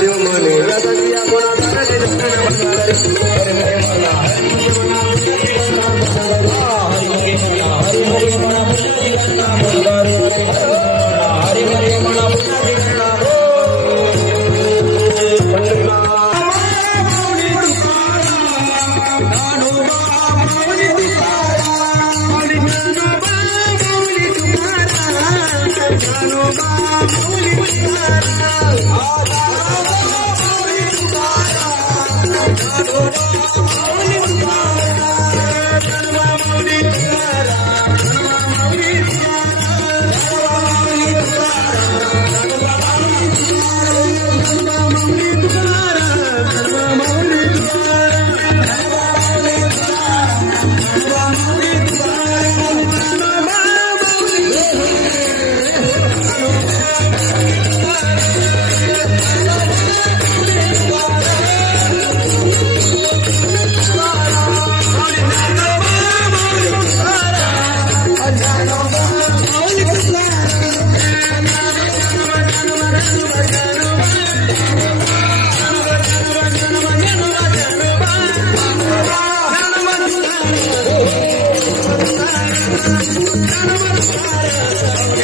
देव म्हणे रसिया कोणा ಕಾರ್ಯ